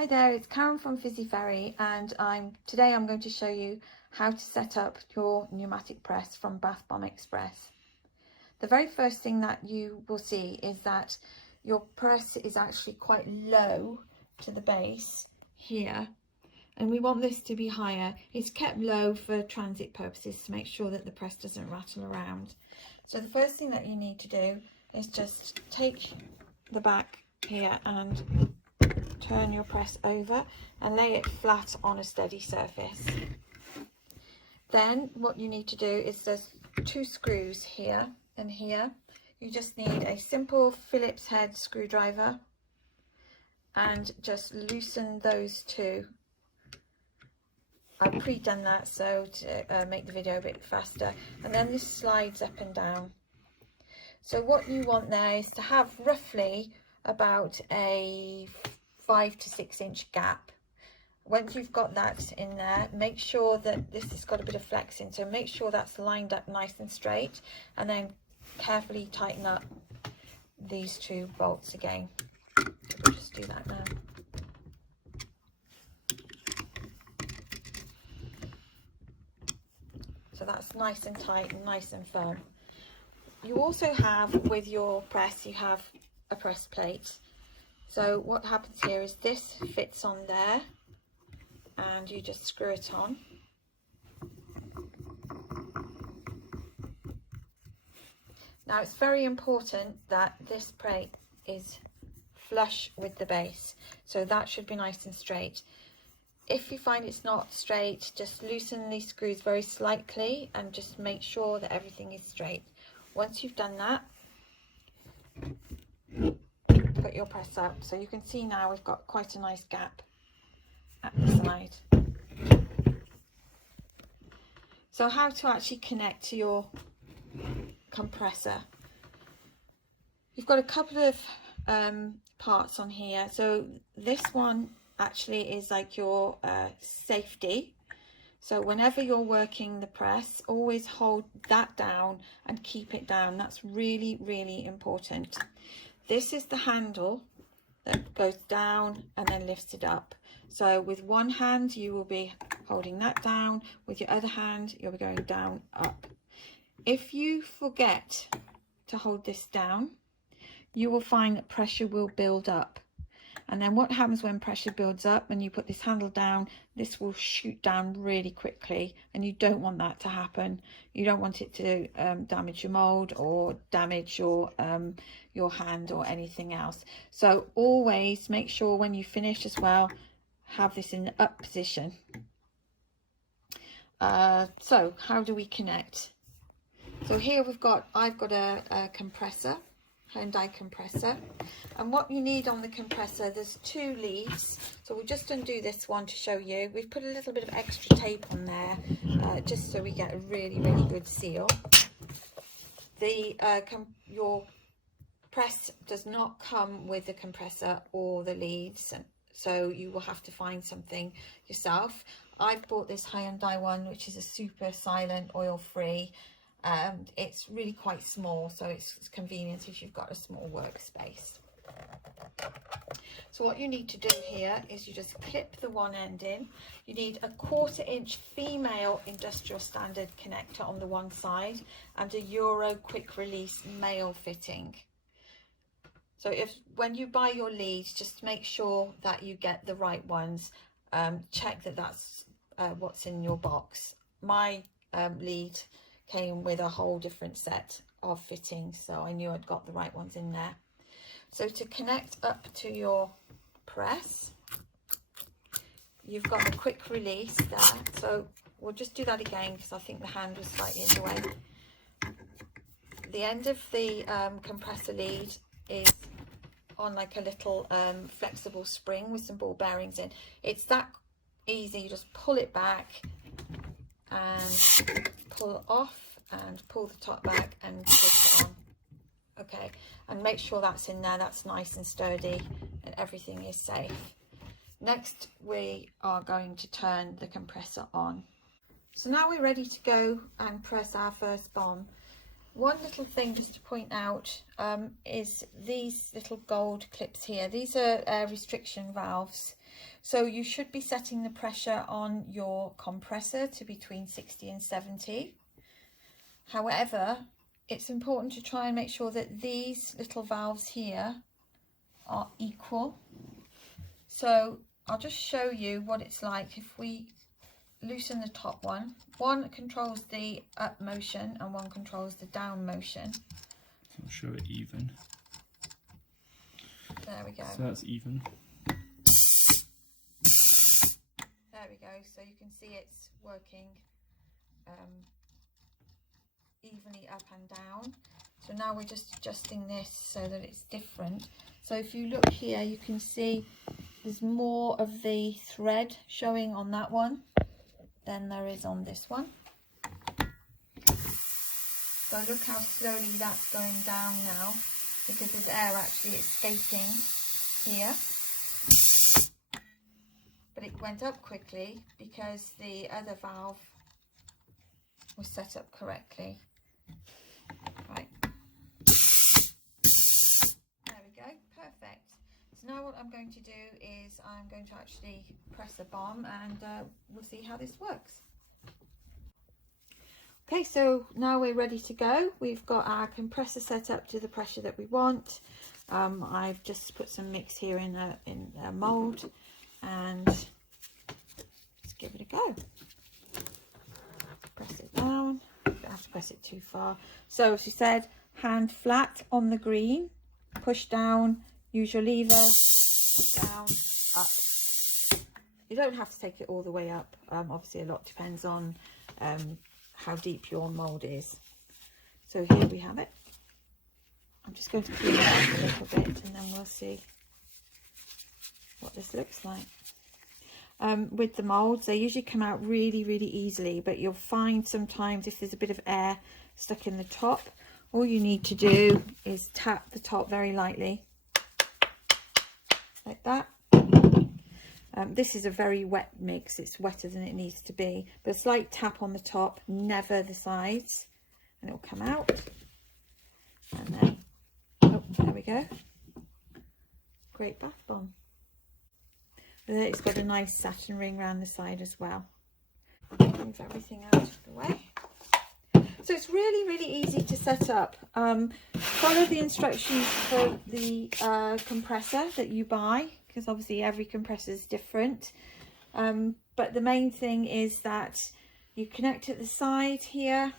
Hi there, it's Karen from Fizzy and today I'm going to show you how to set up your pneumatic press from BathbombXPress. The very first thing that you will see is that your press is actually quite low to the base here, and we want this to be higher. It's kept low for transit purposes to make sure that the press doesn't rattle around. So the first thing that you need to do is just take the back here and turn your press over and lay it flat on a steady surface. Then what you need to do is there's two screws here and here. You just need a simple Phillips head screwdriver and just loosen those two. I've pre-done that so to make the video a bit faster, and then this slides up and down. So what you want there is to have roughly about a 5 to 6 inch gap. Once you've got that in there, make sure that this has got a bit of flex in, so make sure that's lined up nice and straight, and then carefully tighten up these two bolts again. We'll just do that now. So that's nice and tight and nice and firm. You also have, with your press, you have a press plate. So what happens here is this fits on there and you just screw it on. Now it's very important that this plate is flush with the base, so that should be nice and straight. If you find it's not straight, just loosen these screws very slightly and just make sure that everything is straight. Once you've done that, put your press up. So you can see now we've got quite a nice gap at the side. So how to actually connect to your compressor. You've got a couple of parts on here. So this one actually is like your safety. So whenever you're working the press, always hold that down and keep it down. That's really, really important. This is the handle that goes down and then lifts it up. So with one hand you will be holding that down, with your other hand you'll be going down, up. If you forget to hold this down, you will find that pressure will build up. And then what happens when pressure builds up and you put this handle down, this will shoot down really quickly, and you don't want that to happen. You don't want it to damage your mold or damage your hand or anything else. So always make sure when you finish as well, have this in the up position. So how do we connect? So here I've got a compressor, Hyundai compressor, and what you need on the compressor, there's two leads. So we'll just undo this one to show you. We've put a little bit of extra tape on there just so we get a really, really good seal. Your press does not come with the compressor or the leads, so you will have to find something yourself. I've bought this Hyundai one, which is a super silent, oil-free. It's really quite small, so it's convenient if you've got a small workspace. So what you need to do here is you just clip the one end in. You need a 1/4 inch female industrial standard connector on the one side and a Euro quick release male fitting. So when you buy your leads, just make sure that you get the right ones. Check that that's what's in your box. My lead came with a whole different set of fittings, so I knew I'd got the right ones in there. So to connect up to your press, you've got a quick release there. So we'll just do that again because I think the hand was slightly in the way. The end of the compressor lead is on like a little flexible spring with some ball bearings in. It's that easy. You just pull it back and pull off and pull the top back and put it on. Okay, and make sure that's in there, that's nice and sturdy and everything is safe. Next we are going to turn the compressor on. So now we're ready to go and press our first bomb. One little thing just to point out is these little gold clips here. These are restriction valves. So you should be setting the pressure on your compressor to between 60 and 70. However, it's important to try and make sure that these little valves here are equal. So I'll just show you what it's like if we loosen the top one. One controls the up motion and one controls the down motion. I'll show it even. There we go. So that's even. There we go. So you can see it's working evenly up and down. So now we're just adjusting this so that it's different. So if you look here, you can see there's more of the thread showing on that one than there is on this one. So look how slowly that's going down now, because there's air actually escaping here. But it went up quickly because the other valve was set up correctly. Right. There we go, perfect. So now what I'm going to do is I'm going to actually press the bomb and we'll see how this works. Okay, so now we're ready to go. We've got our compressor set up to the pressure that we want. I've just put some mix here in a mould and let's give it a go. Press it down. Don't have to press it too far. So as you said, hand flat on the green, push down, use your lever, down, up. You don't have to take it all the way up. Obviously a lot depends on how deep your mould is. So here we have it. I'm just going to clean it up a little bit and then we'll see what this looks like. With the moulds, they usually come out really easily, but you'll find sometimes if there's a bit of air stuck in the top, all you need to do is tap the top very lightly like that. This is a very wet mix, it's wetter than it needs to be, but a slight tap on the top, never the sides, and it will come out. And then, oh, there we go. Great bath bomb. And then it's got a nice satin ring around the side as well. Move everything out of the way. So it's really easy to set up. Follow the instructions for the compressor that you buy, because obviously every compressor is different. But the main thing is that you connect at the side here,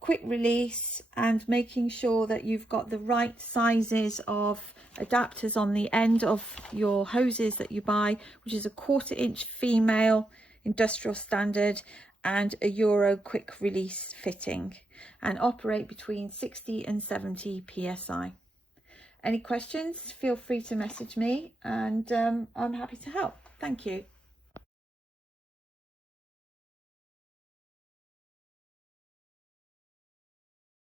quick release, and making sure that you've got the right sizes of adapters on the end of your hoses that you buy, which is a 1/4 inch female industrial standard and a Euro quick release fitting, and operate between 60 and 70 psi. Any questions, feel free to message me and I'm happy to help. Thank you.